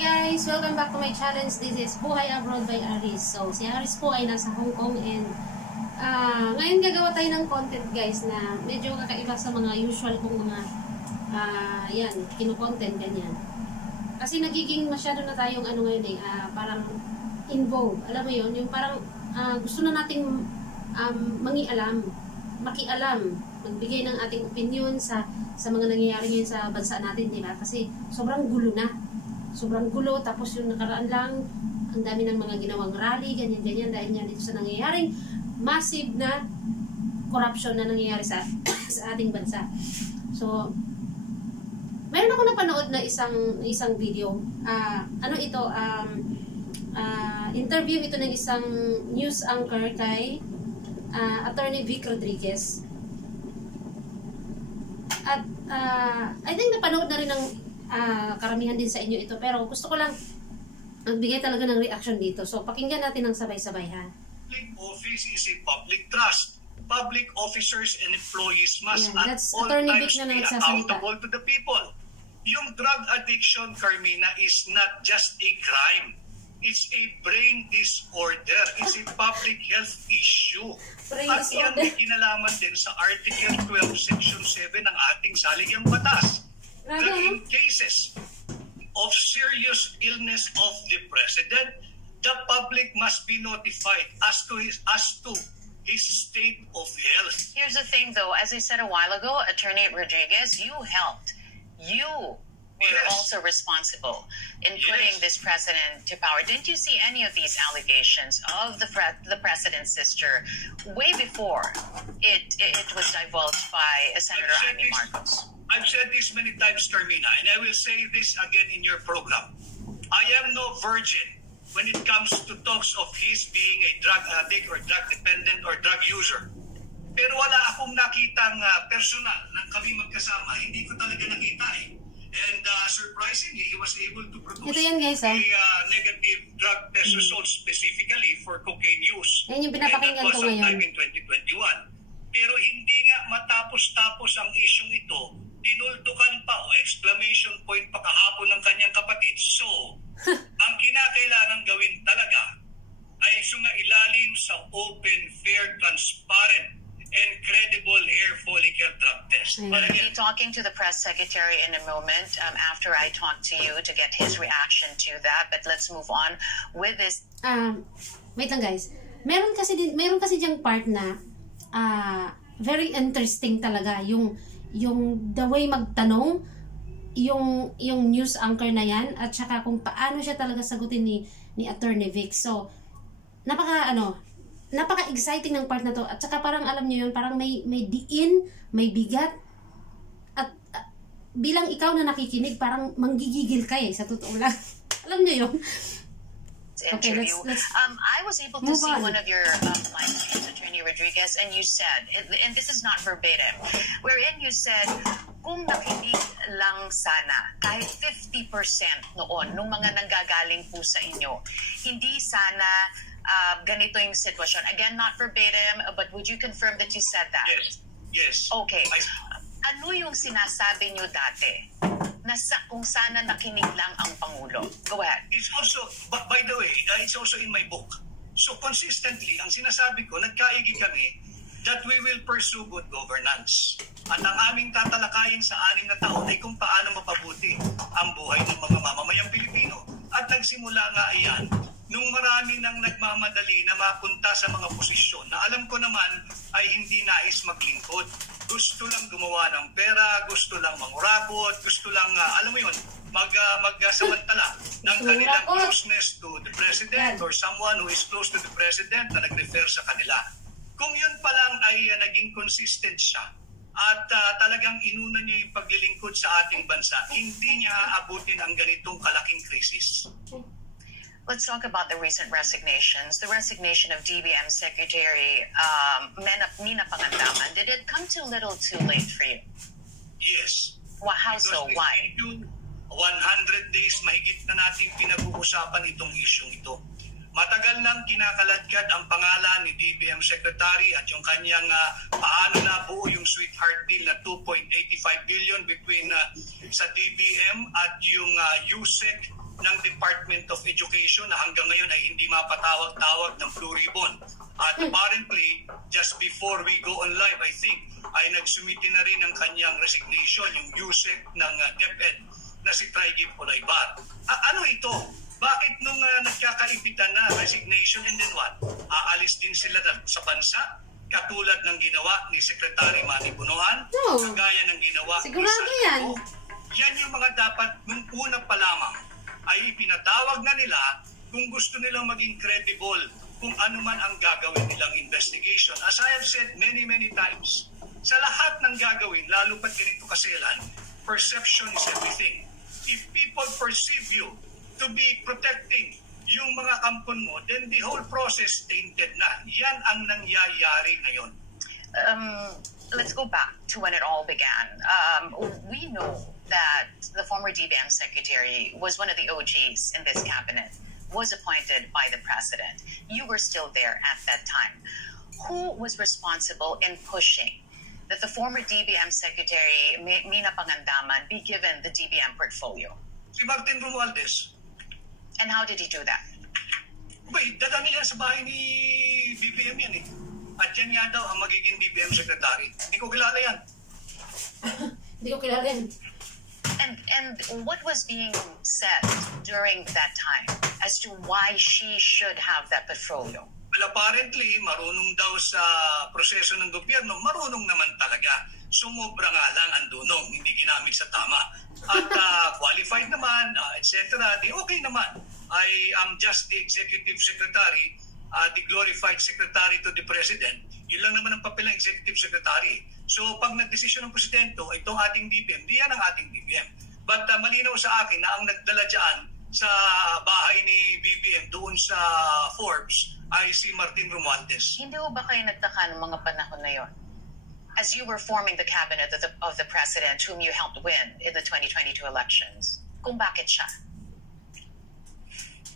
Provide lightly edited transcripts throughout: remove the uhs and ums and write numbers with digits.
guys! Welcome back to my challenge. This is Buhay Abroad by Aris. So, si Aris po ay nasa Hong Kong and ngayon gagawa tayo ng content guys na medyo kakaiba sa mga usual kong mga yan, kino-content ganyan. Kasi nagiging masyado na tayong ano ngayon parang involved. Alam mo yun? Yung parang gusto na nating mangialam, makialam, magbigay ng ating opinion sa mga nangyayari ngayon sa bansa natin, di ba? Kasi sobrang gulo na. Sobrang gulo, tapos yung nakaraan lang, ang dami ng mga ginawang rally, ganyan-ganyan, dahil nga dito sa nangyayaring massive na corruption na nangyayari sa ating bansa. So, meron ako napanood na isang video. Ano ito? Interview ito ng isang news anchor kay Attorney Vic Rodriguez. At I think napanood na rin ng karamihan din sa inyo ito, pero gusto ko lang magbigay talaga ng reaction dito. So, pakinggan natin ng sabay-sabay, ha? Public office is a public trust. Public officers and employees must at all times be accountable to the people. Yung drug addiction, Carmina, is not just a crime. It's a brain disorder. It's a public health issue. At yan ay kinalaman din sa Article 12, Section 7 ng ating saligang batas. That in cases of serious illness of the president, the public must be notified as to his state of health. Here's the thing, though. As I said a while ago, Attorney Rodriguez, you helped. You were also responsible in putting this president to power. Didn't you see any of these allegations of the president's sister way before it was divulged by Senator Amy Marcos? I've said this many times, Carmina, and I will say this again in your program. I am no virgin when it comes to talks of his being a drug addict or drug dependent or drug user. Pero wala akong nakitang personal na kami magkasama. Hindi ko talaga nakita eh. And surprisingly, he was able to produce a negative drug test result specifically for cocaine use. Yan yung pinapakinggan ko ngayon. Sometime in 2021. Pero hindi nga matapos-tapos ang isyong ito, tinuldukan pa o exclamation point pa kahapon ng kanyang kapatid. So, ang kinakailangan gawin talaga ay ilalim sa open, fair, transparent, and credible hair follicle drug test. We'll be talking to the press secretary in a moment after I talk to you to get his reaction to that. But let's move on with this. Wait lang guys. Meron kasi diyang part na very interesting talaga yung the way magtanong yung news anchor na yan at saka kung paano siya talaga sagutin ni Attorney Vic. So napaka-exciting ng part na to at saka parang alam niyo yun, parang may diin, may bigat at bilang ikaw na nakikinig parang manggigigil ka sa totoo lang. Alam niyo yun? Interview. Okay, I was able to see one of your live streams, Attorney Rodriguez, and you said, and this is not verbatim, wherein you said, kung nakinig lang sana, kahit 50% noon, nung mga nanggagaling po sa inyo, hindi sana ganito yung sitwasyon. Again, not verbatim, but would you confirm that you said that? Yes. Okay. Ano yung sinasabi nyo dati? Kung sana nakinig lang ang Pangulo. Go ahead. It's also, by the way, it's also in my book. So consistently, ang sinasabi ko, nagkaigi kami that we will pursue good governance. At ang aming tatalakayin sa 6 na taon ay kung paano mapabuti ang buhay ng mga mamamayang Pilipino. At nagsimula nga iyan nung marami nang nagmamadali na mapunta sa mga posisyon na alam ko naman ay hindi nais maglingkod. Gusto lang gumawa ng pera, gusto lang mangurabot, gusto lang, alam mo yun, magsamantala ng kanilang closeness to the president or someone who is close to the president na nag-refer sa kanila. Kung yun pa lang ay naging consistent siya at talagang inuna niya yung paglilingkod sa ating bansa, hindi niya aabutin ang ganitong kalaking krisis. Let's talk about the recent resignations. The resignation of DBM Secretary Nina Pangandaman. Did it come too little too late for you? Yes. How so? Why? 100 days mahigit na natin pinag-uusapan itong isyong ito. Matagal nang kinakaladkad ang pangalan ni DBM Secretary at yung kanyang paano na buo yung sweetheart deal na 2.85 billion between sa DBM at yung USEC ng Department of Education na hanggang ngayon ay hindi mapatawag-tawag ng Blue Ribbon. At apparently, just before we go on live, I think, ay nagsumiti na rin ng kanyang resignation, yung USEC ng DepEd na si Traigi Pulaybar. Ano ito? Bakit nung nagkakaipitan na resignation and then what? Aalis din sila sa bansa? Katulad ng ginawa ni Secretary Manny Bunoan? No. Kagaya ng ginawa Sigurado ni Saldico? yan. Yan yung mga dapat nung una pa lamang ay ipinatawag na nila kung gusto nilang maging credible kung ano man ang gagawin nilang investigation. As I have said many times, sa lahat ng gagawin, lalo pat ganito kaselan, perception is everything. If people perceive you to be protecting yung mga kampon mo, then the whole process tainted na. Yan ang nangyayari ngayon. Let's go back to when it all began. We know that the former DBM secretary was one of the OGs in this cabinet, was appointed by the president. You were still there at that time. Who was responsible in pushing that the former DBM secretary, Mina Pangandaman, be given the DBM portfolio? Si Martin Romualdez. And how did he do that? Dadami yan sa bahay ni BBM yan eh. At yan nga daw ang magiging DBM secretary. Hindi ko kilala yan. Hindi ko kilala yan. And what was being said during that time as to why she should have that portfolio? Well, apparently, marunong daw sa proseso ng gobyerno, marunong naman talaga. Sumobra nga lang ang dunong, hindi ginamit sa tama. At qualified naman, etc. Di okay naman. I am just the executive secretary, the glorified secretary to the president. Yun lang naman ang papel ng executive secretary. So pag nagdesisyon ng presidente, itong ating DBM, di yan ang ating DBM. But malinaw sa akin na ang nagdala dyan sa bahay ni BBM doon sa Forbes ay si Martin Romualdez. Hindi ho ba kayo nagtaka ng mga panahon na yon? As you were forming the cabinet of the president whom you helped win in the 2022 elections, kung bakit siya?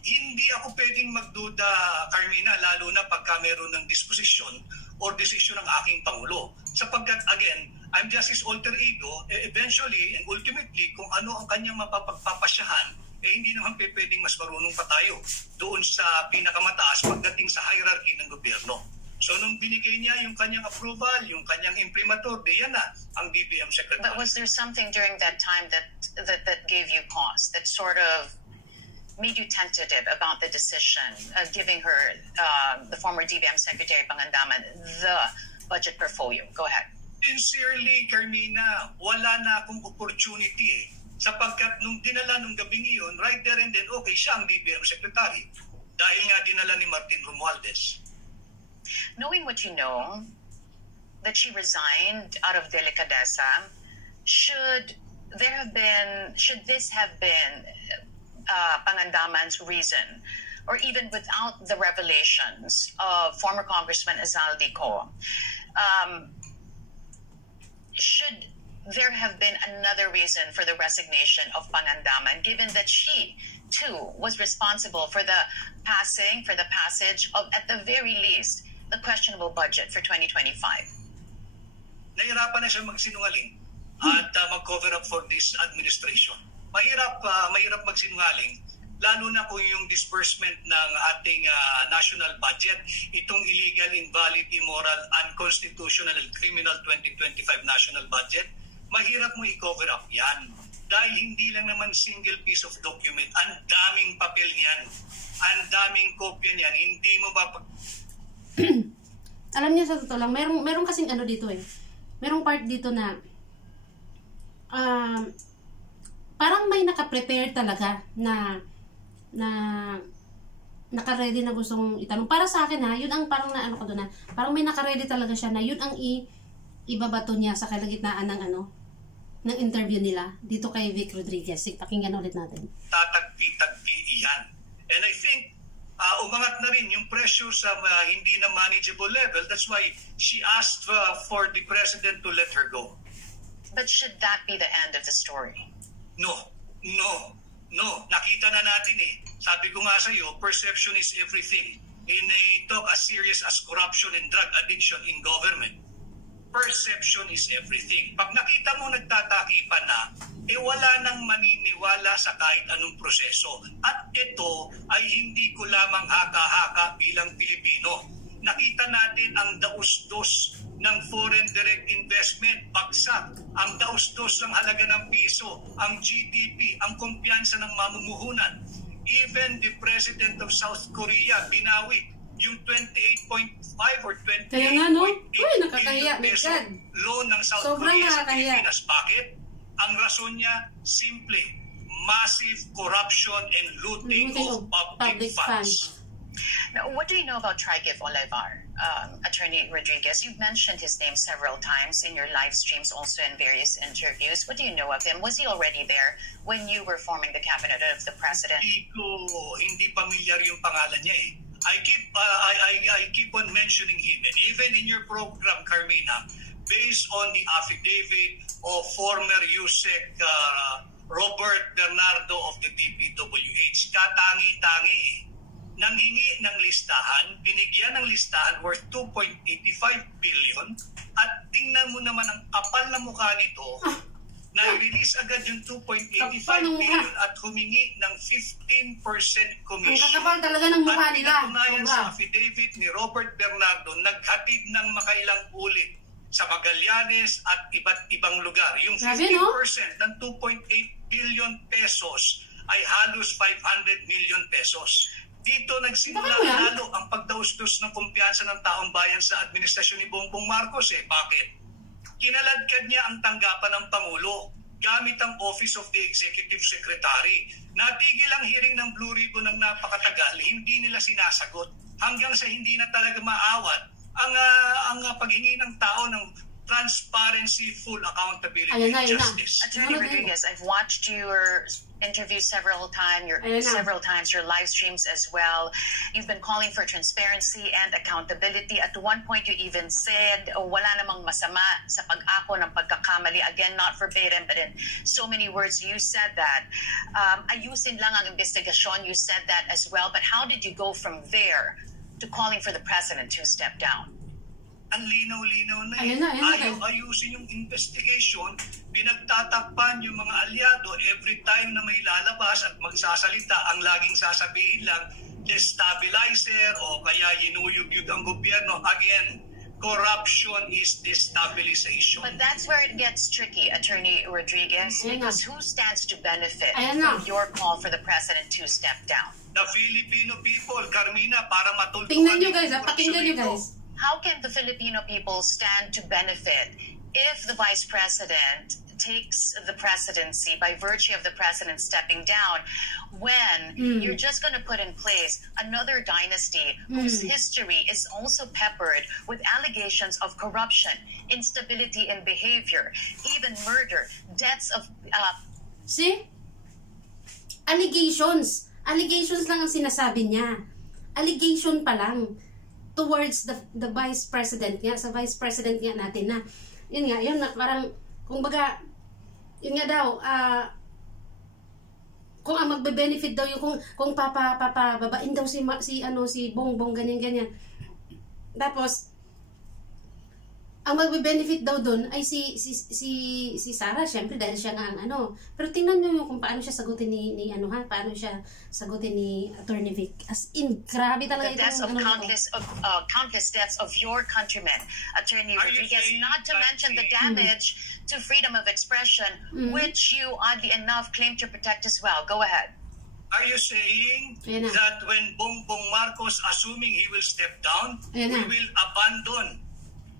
Hindi ako pwedeng magduda, Carmina, lalo na pagka meron ng disposisyon or desisyon ng aking Pangulo. Sapagkat, again, I'm just his alter ego, eventually and ultimately, kung ano ang kanyang mapapagpapasyahan, hindi naman pwedeng mas marunong pa tayo doon sa pinakamataas pagdating sa hierarchy ng gobyerno. So nung binigay niya yung kanyang approval, yung kanyang imprimatur, yan na ang DBM secretary. But was there something during that time that gave you pause, that sort of made you tentative about the decision of giving her, the former DBM Secretary Pangandaman, the budget portfolio? Go ahead. Sincerely, Carmina, wala na akong opportunity sapagkat nung dinala nung gabing iyon, right there and then, okay, siya ang DBM Secretary. Dahil nga dinala ni Martin Romualdez. Knowing what you know, that she resigned out of delicadeza, should this have been Pangandaman's reason, or even without the revelations of former Congressman Saldico, should there have been another reason for the resignation of Pangandaman, given that she too was responsible for the passage of, at the very least, the questionable budget for 2025? Nahirapan na siya magsinungaling at mag-cover up for this administration. Mahirap magsinungaling, lalo na kung yung disbursement ng ating national budget, itong illegal, invalid, immoral, unconstitutional, and criminal 2025 national budget, mahirap mo i-cover up yan. Dahil hindi lang naman single piece of document, ang daming papel niyan, ang daming kopya niyan, hindi mo ba... Alam niyo, sa totoo lang, merong kasing ano dito merong part dito na parang may naka-prepare talaga na naka-ready na gustong itanong. Para sa akin yun ang parang na ano ko doon parang may naka-ready talaga siya na yun ang ibabato niya sa kalagitnaan ng interview nila dito kay Vic Rodriguez. Pakinggan ulit natin. Tatagpi-tagpi iyan. And I think umangat na rin yung presyo sa hindi na manageable level. That's why she asked for the president to let her go. But should that be the end of the story? No. Nakita na natin Sabi ko nga sa iyo, perception is everything. In a talk as serious as corruption and drug addiction in government. perception is everything. Pag nakita mo nagtatakipan na, wala nang maniniwala sa kahit anong proseso. At ito ay hindi ko lamang haka-haka bilang Pilipino. Nakita natin ang daus-dos ng foreign direct investment, bagsak, ang daus-dos ng halaga ng piso, ang GDP, ang kumpiyansa ng mamumuhunan. Even the President of South Korea, binawi yung 28.5 or 28.8 billion peso loan ng South Korea sa Pilipinas. Bakit? Ang rason niya, simple, massive corruption and looting of public funds. Now, what do you know about Trigif Olivar, Attorney Rodriguez? You've mentioned his name several times in your live streams, also in various interviews. What do you know of him? Was he already there when you were forming the cabinet of the president? Hindi familiar yung pangalan niya eh. I keep on mentioning him, and even in your program, Carmina, based on the affidavit of former USEC Robert Bernardo of the DPWH, katangi-tangi. Nanghingi ng listahan, binigyan ng listahan worth 2.85 billion, at tingnan mo naman ang kapal na mukha nito, na-release agad yung 2.85 billion at humingi ng 15% commission. Ang kakapal talaga ng mukha nila. At pinatunayan sa affidavit ni Robert Bernardo, naghatid ng makailang ulit sa Magallanes at iba't ibang lugar. Yung 15% ng 2.8 billion pesos ay halos 500 million pesos. Dito nagsimula lalo ang pagdaustos ng kumpiyansa ng taong bayan sa administrasyon ni Bongbong Marcos. Bakit? Kinaladkad niya ang tanggapan ng Pangulo gamit ang Office of the Executive Secretary. Natigil ang hearing ng Blue Ribbon ng napakatagal, hindi nila sinasagot hanggang sa hindi na talaga maawat ang paghingi ng tao ng transparency, full accountability, and justice. Attorney Rodriguez, I've watched your interviews several times, your live streams as well. You've been calling for transparency and accountability. At one point, you even said, wala namang masama sa pag-ako ng pagkakamali. Again, not verbatim, but in so many words, you said that. Ayusin lang ang investigasyon, you said that as well. But how did you go from there to calling for the president to step down? Ang linaw-linaw na ayusin yung investigation, pinagtatakpan yung mga alyado every time na may lalabas at magsasalita, ang laging sasabihin lang, destabilizer o kaya hinuyugyug ang gobyerno. Again, corruption is destabilization. But that's where it gets tricky, Attorney Rodriguez, because who stands to benefit from your call for the president to step down? The Filipino people, Carmina, para matulungan. Tingnan nyo guys, pakinggan nyo guys. How can the Filipino people stand to benefit if the vice president takes the presidency by virtue of the president stepping down when you're just going to put in place another dynasty whose history is also peppered with allegations of corruption, instability in behavior, even murder, deaths of... See? Allegations. Allegations lang ang sinasabi niya. Allegation pa lang towards the vice president nga, sa vice president nga natin na yun na parang kumbaga yun nga daw kung ang magbe-benefit daw yung kung babain daw si Bongbong ganyan tapos ang magbe-benefit daw doon ay si Sara, syempre dahil siya nga ang pero tingnan niyo yung kung paano siya sagutin paano siya sagutin ni Attorney Vic, as in grabe talaga itong countless deaths of your countrymen, Attorney Rodriguez, not to mention the damage to freedom of expression, which you oddly enough claim to protect as well. Go ahead. Are you saying that when Bongbong Marcos, assuming he will step down, we will abandon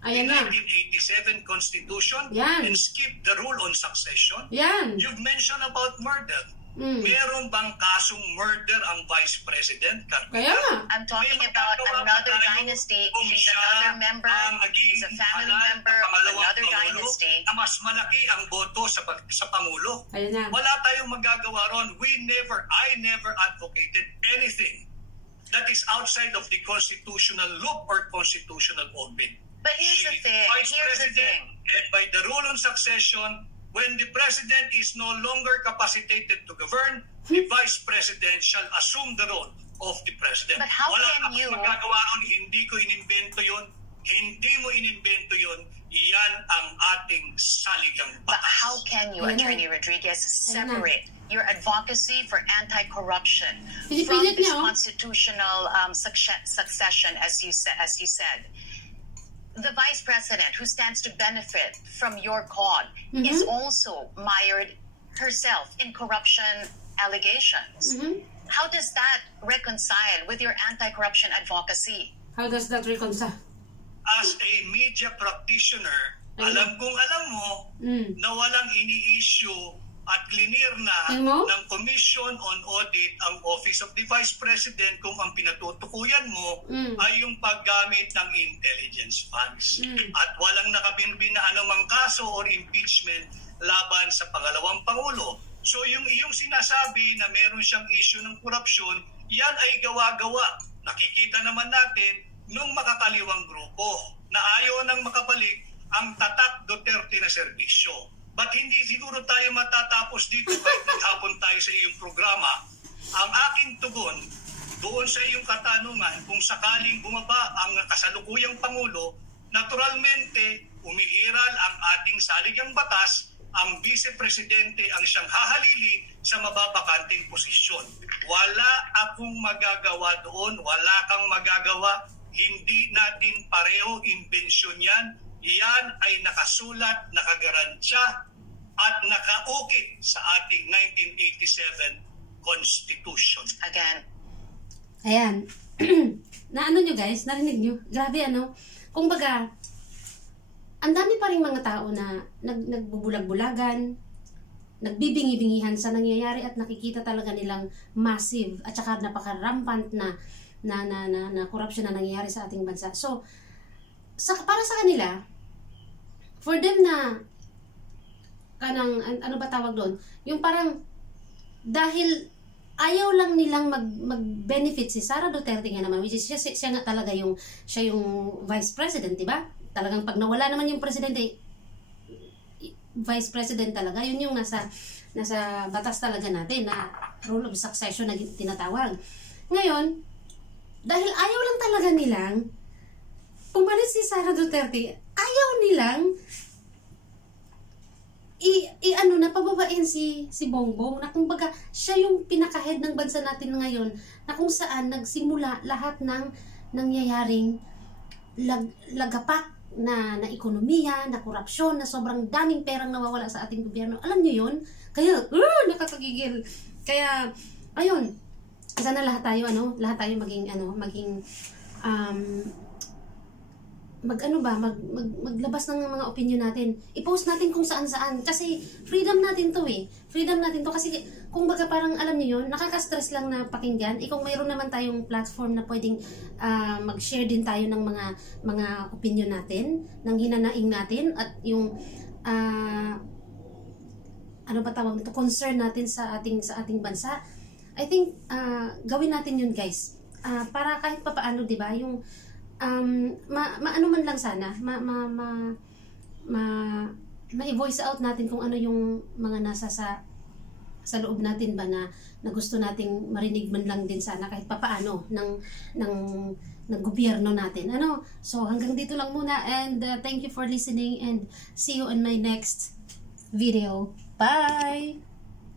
the 1987 Constitution and skip the rule on succession? You've mentioned about murder. Meron bang kasong murder ang Vice President? I'm talking about another dynasty. She's another member. She's a family member of another dynasty. Mas malaki ang boto sa Pangulo. Wala tayong magagawa ron. I never advocated anything that is outside of the constitutional loop or constitutional orbit. But here's the thing. And by the rule on succession, when the president is no longer capacitated to govern, the vice president shall assume the role of the president. But how Wala can you... magagawa ron, hindi ko inimbento yun. Hindi mo inimbento yun. Iyan ang ating saligang But batas. how can you, Attorney Rodriguez, separate your advocacy for anti-corruption from Pinipilit this niya, oh. constitutional succession, as you said? The Vice President, who stands to benefit from your cause, is also mired herself in corruption allegations. How does that reconcile with your anti-corruption advocacy? How does that reconcile? As a media practitioner, alam mo na walang ini-issue at clear na ng Commission on Audit ang Office of the Vice President kung ang pinatutukuyan mo ay yung paggamit ng intelligence funds. At walang nakabinbin na anumang kaso or impeachment laban sa pangalawang Pangulo. So yung iyong sinasabi na meron siyang issue ng korupsyon, yan ay gawa-gawa. Nakikita naman natin nung makakaliwang grupo na ayaw nang makabalik ang tatak Duterte na serbisyo. But hindi siguro tayo matatapos dito kahit naghapon tayo sa iyong programa. Ang aking tugon doon sa iyong katanungan kung sakaling bumaba ang kasalukuyang Pangulo, naturalmente umiiral ang ating saligang batas, ang Vice Presidente ang siyang hahalili sa mababakanting posisyon. Wala akong magagawa doon, wala kang magagawa. Hindi natin pareho imbensyon yan. Iyan ay nakasulat, nakagarantiya at nakaukit sa ating 1987 Constitution. Again. Ayan. Na ano nyo guys, narinig nyo? Grabe ano. Kung baga, ang dami pa rin mga tao na nagbubulag-bulagan, nagbibingi-bingihan sa nangyayari at nakikita talaga nilang massive at saka napaka-rampant na corruption na nangyayari sa ating bansa. So, para sa kanila, for them na ano ba tawag doon? Yung parang dahil ayaw lang nilang mag-benefit si Sara Duterte nga naman, which is siya nga talaga yung Vice President, di ba? Talagang pag nawala naman yung Presidente, Vice President talaga, yun yung nasa batas talaga natin na rule of succession na tinatawag. Ngayon, dahil ayaw lang talaga nilang pumalit si Sara Duterte, ayaw nilang pababain si Bongbong na kumbaga siya yung pinaka-head ng bansa natin ngayon na kung saan nagsimula lahat ng nangyayaring lagapak na ekonomiya, na korupsyon, na sobrang daming perang nawawala sa ating gobyerno. Alam niyo yun? Kaya, nakakagigil. Kaya, ayun, sana lahat tayo maging maglabas ng mga opinion natin. I-post natin kung saan-saan. Kasi freedom natin to eh. Freedom natin to. Kasi kung baga parang alam niyo yun, nakaka-stress lang na pakinggan. Kung mayroon naman tayong platform na pwedeng mag-share din tayo ng mga opinion natin, ng hinanaing natin, at yung concern natin sa ating bansa. I think gawin natin yun guys. Para kahit papaano, 'di ba, yung maano man lang sana, ma-voice out natin kung ano yung mga nasa sa loob natin ba na gusto nating marinig man lang din sana kahit papaano ng gobyerno natin. So hanggang dito lang muna, and thank you for listening, and see you in my next video. Bye!